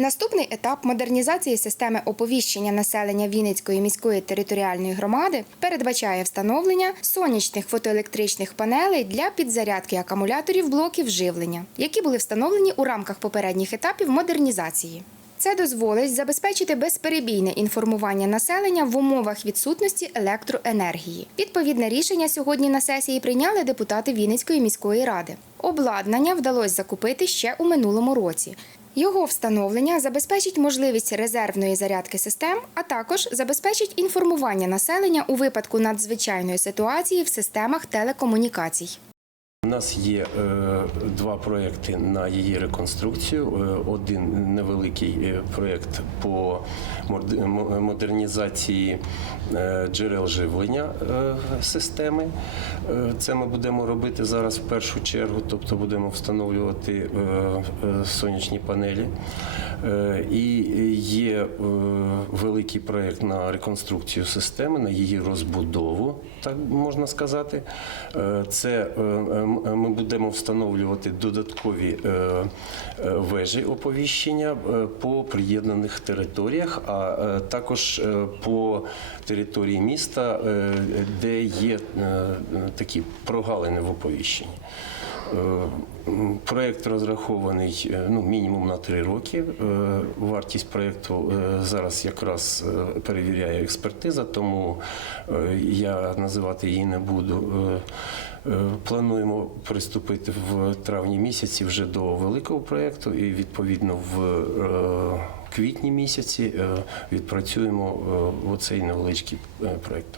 Наступний етап модернізації системи оповіщення населення Вінницької міської територіальної громади передбачає встановлення сонячних фотоелектричних панелей для підзарядки акумуляторів блоків живлення, які були встановлені у рамках попередніх етапів модернізації. Це дозволить забезпечити безперебійне інформування населення в умовах відсутності електроенергії. Відповідне рішення сьогодні на сесії прийняли депутати Вінницької міської ради. Обладнання вдалося закупити ще у минулому році. Його встановлення забезпечить можливість резервної зарядки систем, а також забезпечить інформування населення у випадку надзвичайної ситуації в системах телекомунікацій. Нас є е, два проекти на її реконструкцію. Е, один невеликий е, проект по модернізації джерел живлення системи. Це ми будемо робити зараз в першу чергу, тобто будемо встановлювати сонячні панелі. І є великий проект на реконструкцію системи, на її розбудову, так можна сказати. Це ми будемо встановлювати додаткові е, е, вежі оповіщення е, по приєднаних територіях, а е, також е, по території міста, е, де є е, такі прогалини в оповіщенні. Е, м, Проект розрахований е, ну, мінімум на три роки. Е, Вартість проєкту зараз якраз перевіряє експертиза, тому я називати її не буду. Плануємо приступити в травні місяці вже до великого проєкту і відповідно в квітні місяці відпрацюємо оцей невеличкий проєкт.